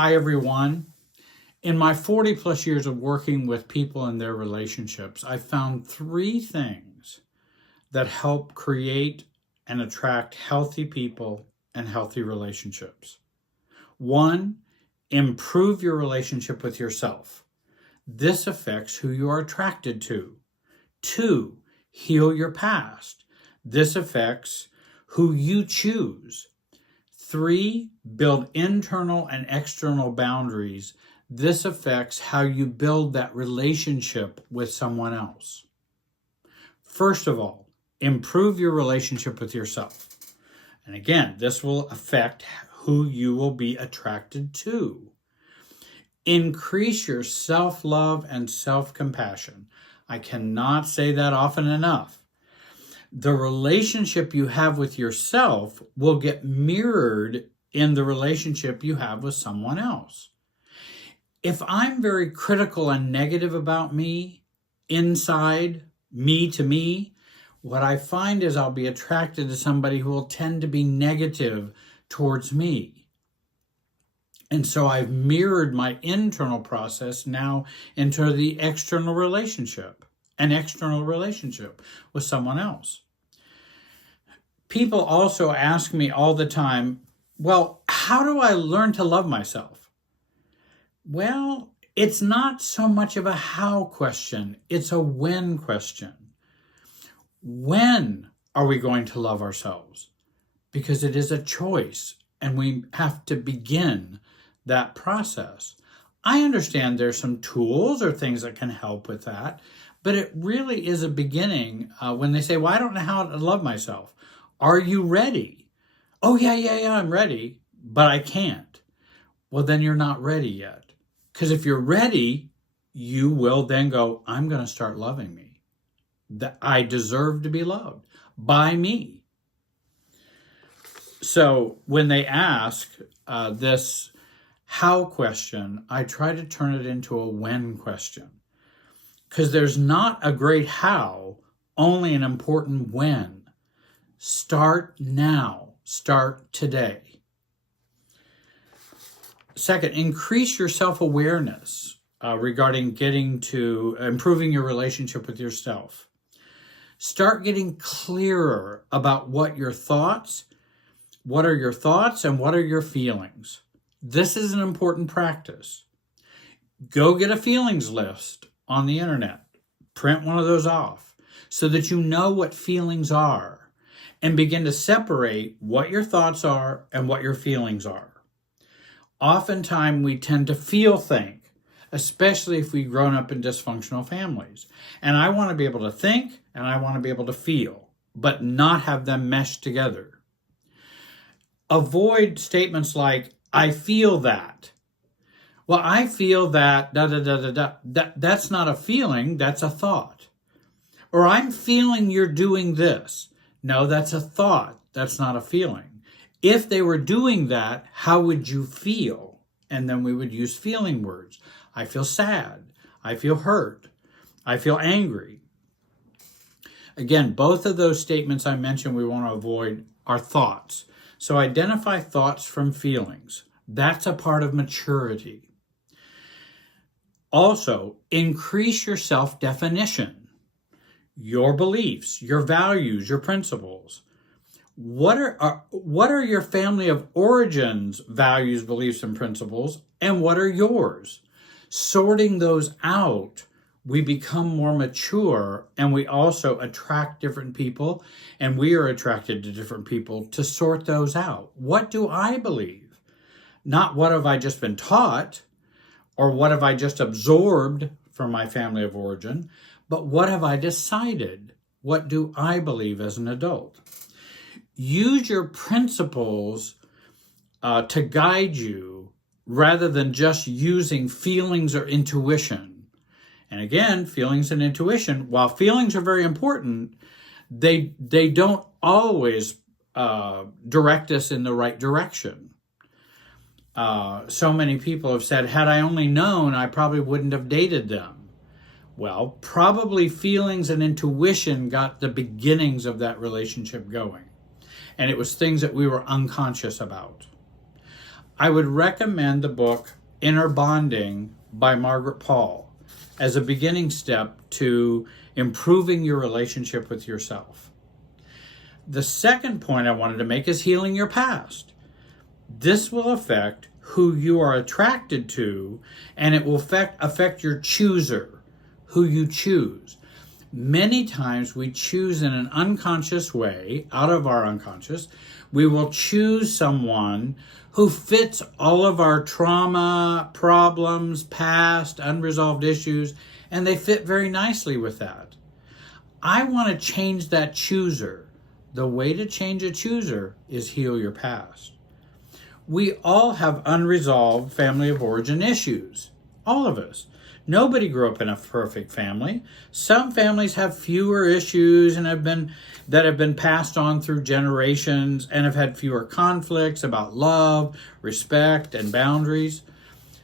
Hi, everyone. In my 40 plus years of working with people and their relationships, I found three things that help create and attract healthy people and healthy relationships. One, improve your relationship with yourself. This affects who you are attracted to. Two, heal your past. This affects who you choose. Three, build internal and external boundaries. This affects how you build that relationship with someone else. First of all, improve your relationship with yourself. And again, this will affect who you will be attracted to. Increase your self-love and self-compassion. I cannot say that often enough. The relationship you have with yourself will get mirrored in the relationship you have with someone else. If I'm very critical and negative about me, inside, me to me, what I find is I'll be attracted to somebody who will tend to be negative towards me. And so I've mirrored my internal process now into the external relationship, an external relationship with someone else. People also ask me all the time, well, how do I learn to love myself? Well, it's not so much of a how question, it's a when question. When are we going to love ourselves? Because it is a choice and we have to begin that process. I understand there's some tools or things that can help with that, but it really is a beginning when they say, well, I don't know how to love myself. Are you ready? Oh, yeah, I'm ready, but I can't. Well, then you're not ready yet. Because if you're ready, you will then go, I'm going to start loving me. That I deserve to be loved by me. So when they ask this how question, I try to turn it into a when question. Because there's not a great how, only an important when. Start now. Start today. Second, increase your self-awareness regarding getting to improving your relationship with yourself. Start getting clearer about what are your thoughts, and what are your feelings. This is an important practice. Go get a feelings list on the internet. Print one of those off so that you know what feelings are and begin to separate what your thoughts are and what your feelings are. Oftentimes we tend to feel think, especially if we've grown up in dysfunctional families. And I want to be able to think and I want to be able to feel, but not have them mesh together. Avoid statements like, I feel that. Well, I feel that, That's not a feeling, that's a thought. Or I'm feeling you're doing this. No, that's a thought, that's not a feeling. If they were doing that, how would you feel? And then we would use feeling words. I feel sad. I feel hurt. I feel angry. Again, both of those statements I mentioned we want to avoid are thoughts. So identify thoughts from feelings. That's a part of maturity. Also, increase your self-definition, your beliefs, your values, your principles. What are your family of origins, values, beliefs, and principles, and what are yours? Sorting those out, we become more mature, and we also attract different people, and we are attracted to different people to sort those out. What do I believe? Not what have I just been taught, or what have I just absorbed from my family of origin, but what have I decided? What do I believe as an adult? Use your principles to guide you rather than just using feelings or intuition. And again, feelings and intuition, while feelings are very important, they don't always direct us in the right direction. So many people have said, had I only known, I probably wouldn't have dated them. Well, probably feelings and intuition got the beginnings of that relationship going. And it was things that we were unconscious about. I would recommend the book Inner Bonding by Margaret Paul as a beginning step to improving your relationship with yourself. The second point I wanted to make is healing your past. This will affect who you are attracted to, and it will affect your chooser, who you choose. Many times we choose in an unconscious way, out of our unconscious. We will choose someone who fits all of our trauma, problems, past, unresolved issues, and they fit very nicely with that. I want to change that chooser. The way to change a chooser is heal your past. We all have unresolved family of origin issues. All of us. Nobody grew up in a perfect family. Some families have fewer issues and have been passed on through generations and have had fewer conflicts about love, respect, and boundaries.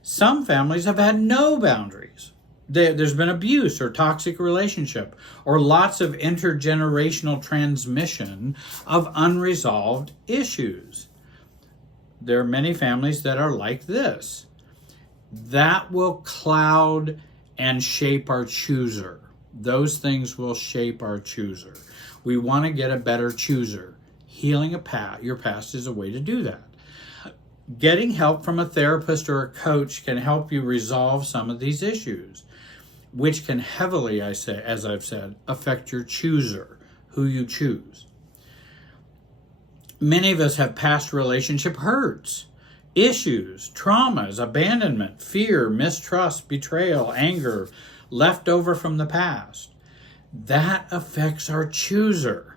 Some families have had no boundaries. There's been abuse or toxic relationship or lots of intergenerational transmission of unresolved issues. There are many families that are like this. That will cloud and shape our chooser. Those things will shape our chooser. We want to get a better chooser. Healing your past is a way to do that. Getting help from a therapist or a coach can help you resolve some of these issues, which can heavily, as I've said, affect your chooser, who you choose. Many of us have past relationship hurts, issues, traumas, abandonment, fear, mistrust, betrayal, anger, left over from the past. That affects our chooser.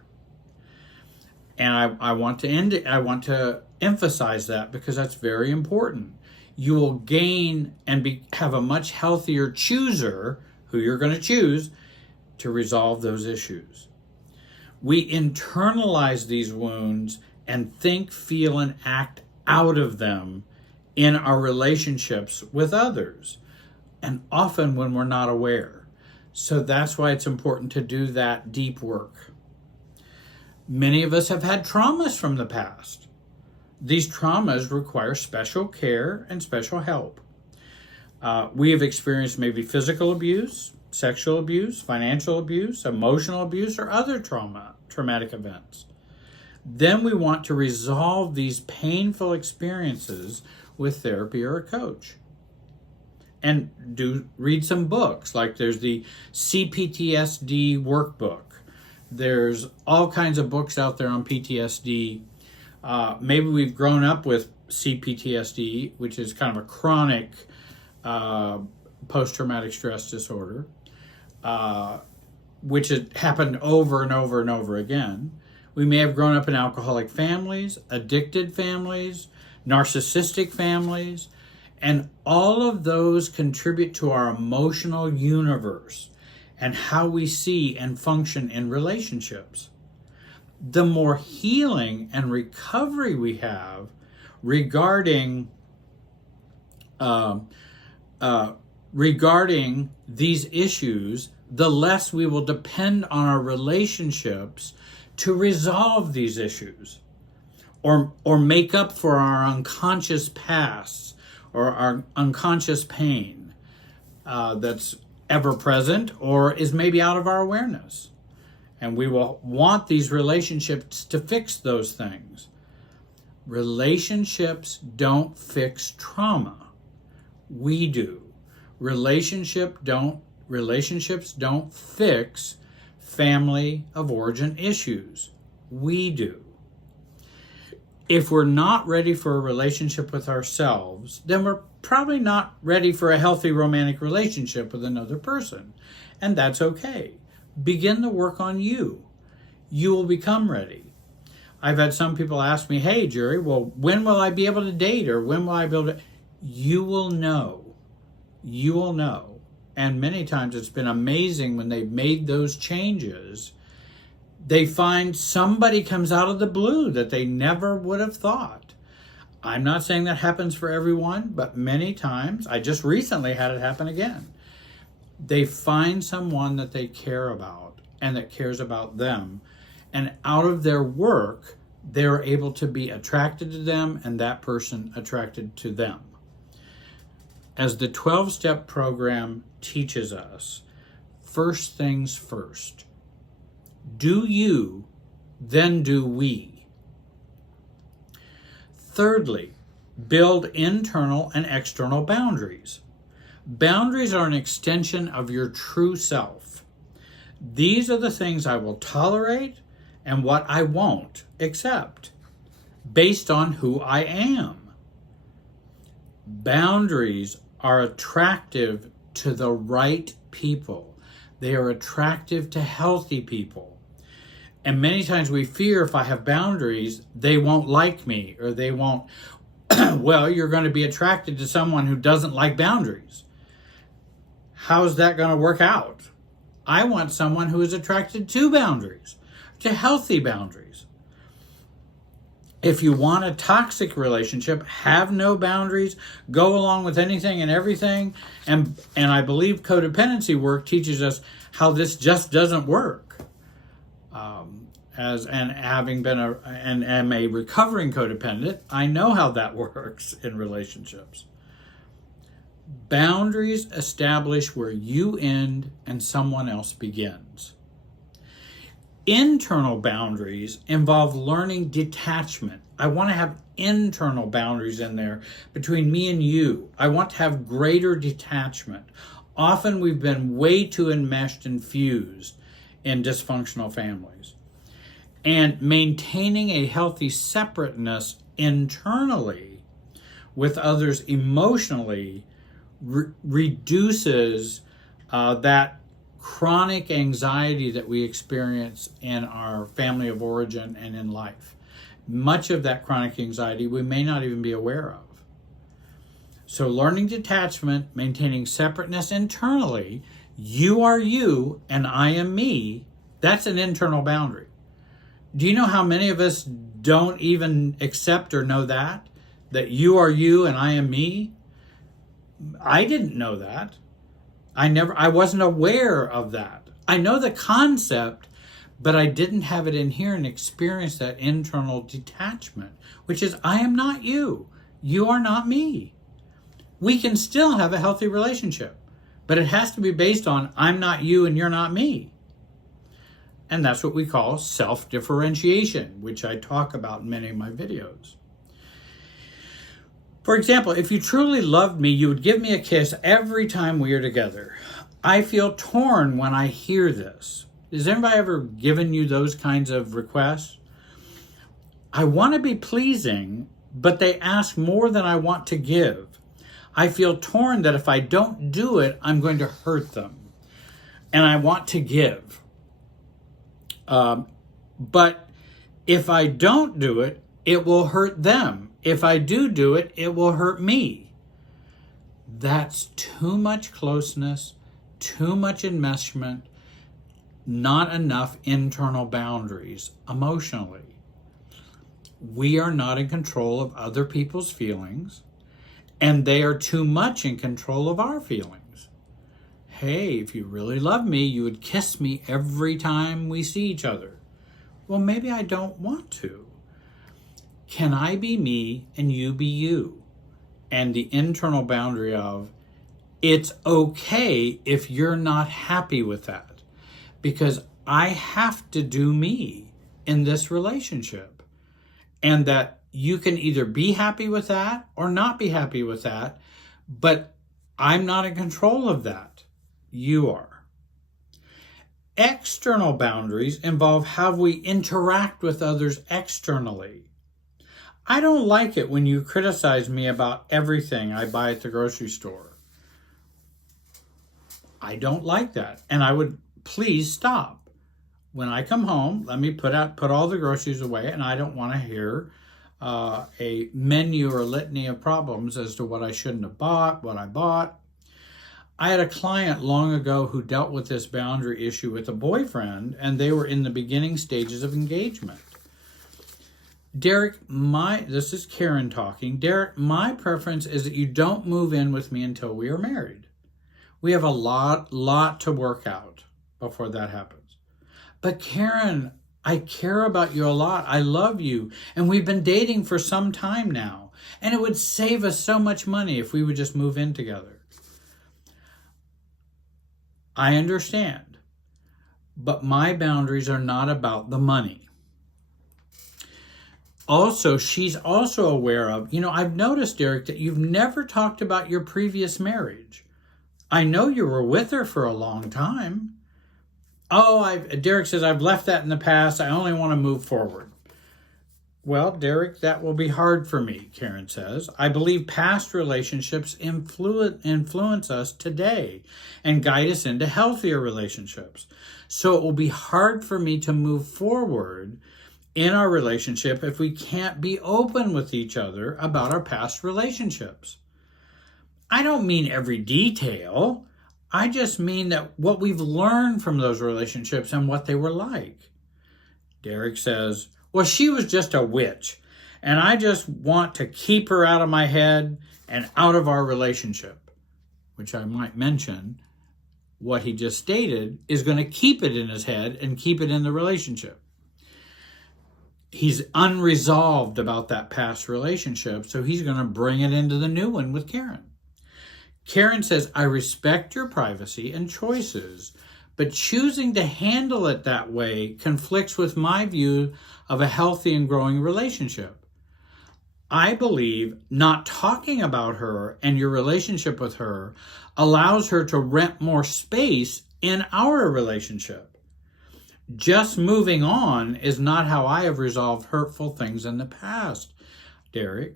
And I want to emphasize that because that's very important. You will gain and have a much healthier chooser, who you're going to choose, to resolve those issues. We internalize these wounds and think, feel, and act out of them in our relationships with others, and often when we're not aware. So that's why it's important to do that deep work. Many of us have had traumas from the past. These traumas require special care and special help. We have experienced maybe physical abuse, sexual abuse, financial abuse, emotional abuse, or other traumatic events. Then we want to resolve these painful experiences with therapy or a coach. And read some books, like there's the CPTSD workbook. There's all kinds of books out there on PTSD. Maybe we've grown up with CPTSD, which is kind of a chronic post-traumatic stress disorder, which had happened over and over and over again. We may have grown up in alcoholic families, addicted families, narcissistic families, and all of those contribute to our emotional universe and how we see and function in relationships. The more healing and recovery we have regarding these issues, the less we will depend on our relationships to resolve these issues or make up for our unconscious pasts or our unconscious pain that's ever present or is maybe out of our awareness. And we will want these relationships to fix those things. Relationships don't fix trauma. We do. Relationships don't fix family of origin issues. We do. If we're not ready for a relationship with ourselves, then we're probably not ready for a healthy romantic relationship with another person. And that's okay. Begin the work on you. You will become ready. I've had some people ask me, hey, Jerry, well, when will I be able to date? Or when will I be able to? You will know. You will know. And many times it's been amazing when they've made those changes. They find somebody comes out of the blue that they never would have thought. I'm not saying that happens for everyone, but many times, I just recently had it happen again. They find someone that they care about and that cares about them. And out of their work, they're able to be attracted to them and that person attracted to them. As the 12-step program teaches us, first things first. Do you, then do we. Thirdly, build internal and external boundaries. Boundaries are an extension of your true self. These are the things I will tolerate and what I won't accept based on who I am. Boundaries are attractive to the right people. They are attractive to healthy people. And many times we fear if I have boundaries, they won't like me or they won't. Well, you're going to be attracted to someone who doesn't like boundaries. How's that going to work out? I want someone who is attracted to boundaries, to healthy boundaries. If you want a toxic relationship, have no boundaries, go along with anything and everything. And I believe codependency work teaches us how this just doesn't work. Having been am a recovering codependent, I know how that works in relationships. Boundaries establish where you end and someone else begins. Internal boundaries involve learning detachment. I want to have internal boundaries in there between me and you. I want to have greater detachment. Often we've been way too enmeshed and fused in dysfunctional families. And maintaining a healthy separateness internally with others emotionally reduces that chronic anxiety that we experience in our family of origin and in life. Much of that chronic anxiety we may not even be aware of. So learning detachment, maintaining separateness internally, you are you and I am me, that's an internal boundary. Do you know how many of us don't even accept or know that? That you are you and I am me? I didn't know that. I wasn't aware of that. I know the concept, but I didn't have it in here and experience that internal detachment, which is I am not you. You are not me. We can still have a healthy relationship, but it has to be based on I'm not you and you're not me. And that's what we call self-differentiation, which I talk about in many of my videos. For example, if you truly loved me, you would give me a kiss every time we are together. I feel torn when I hear this. Has anybody ever given you those kinds of requests? I want to be pleasing, but they ask more than I want to give. I feel torn that if I don't do it, I'm going to hurt them. And I want to give. But if I don't do it, it will hurt them. If I do it, it will hurt me. That's too much closeness, too much enmeshment, not enough internal boundaries emotionally. We are not in control of other people's feelings, and they are too much in control of our feelings. Hey, if you really love me, you would kiss me every time we see each other. Well, maybe I don't want to. Can I be me and you be you? And the internal boundary of, it's okay if you're not happy with that, because I have to do me in this relationship. And that you can either be happy with that or not be happy with that, but I'm not in control of that. You are. External boundaries involve how we interact with others externally. I don't like it when you criticize me about everything I buy at the grocery store. I don't like that. And I would please stop. When I come home, let me put all the groceries away, and I don't want to hear a menu or litany of problems as to what I shouldn't have bought, what I bought. I had a client long ago who dealt with this boundary issue with a boyfriend, and they were in the beginning stages of engagement. Derek, this is Karen talking. Derek, my preference is that you don't move in with me until we are married. We have a lot to work out before that happens. But Karen, I care about you a lot. I love you. And we've been dating for some time now. And it would save us so much money if we would just move in together. I understand. But my boundaries are not about the money. Also, she's also aware of, I've noticed, Derek, that you've never talked about your previous marriage. I know you were with her for a long time. Oh, Derek says, I've left that in the past. I only want to move forward. Well, Derek, that will be hard for me, Karen says. I believe past relationships influence us today and guide us into healthier relationships. So it will be hard for me to move forward in our relationship if we can't be open with each other about our past relationships. I don't mean every detail. I just mean that what we've learned from those relationships and what they were like. Derek says, well, she was just a witch, and I just want to keep her out of my head and out of our relationship, which I might mention, what he just stated is going to keep it in his head and keep it in the relationship. He's unresolved about that past relationship, so he's going to bring it into the new one with Karen. Karen says, I respect your privacy and choices, but choosing to handle it that way conflicts with my view of a healthy and growing relationship. I believe not talking about her and your relationship with her allows her to rent more space in our relationship. Just moving on is not how I have resolved hurtful things in the past, Derek.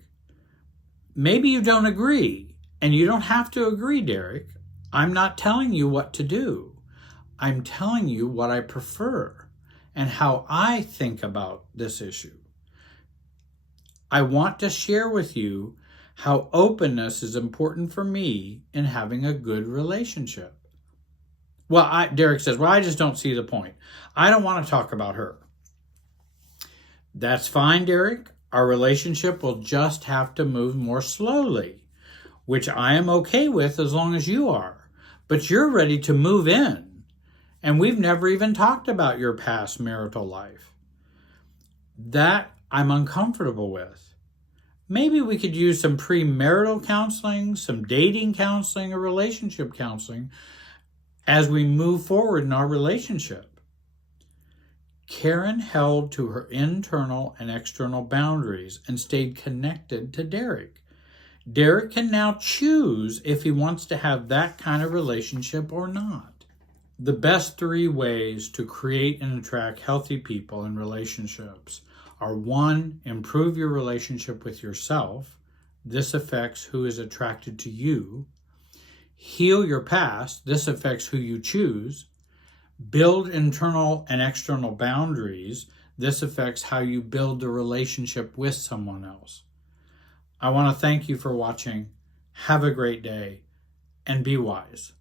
Maybe you don't agree, and you don't have to agree, Derek. I'm not telling you what to do. I'm telling you what I prefer and how I think about this issue. I want to share with you how openness is important for me in having a good relationship. Well, Derek says, well, I just don't see the point. I don't want to talk about her. That's fine, Derek. Our relationship will just have to move more slowly, which I am okay with as long as you are. But you're ready to move in. And we've never even talked about your past marital life. That I'm uncomfortable with. Maybe we could use some premarital counseling, some dating counseling, or relationship counseling as we move forward in our relationship. Karen held to her internal and external boundaries and stayed connected to Derek. Derek can now choose if he wants to have that kind of relationship or not. The best 3 ways to create and attract healthy people and relationships are 1, improve your relationship with yourself. This affects who is attracted to you. Heal your past. This affects who you choose. Build internal and external boundaries. This affects how you build the relationship with someone else. I want to thank you for watching. Have a great day and be wise.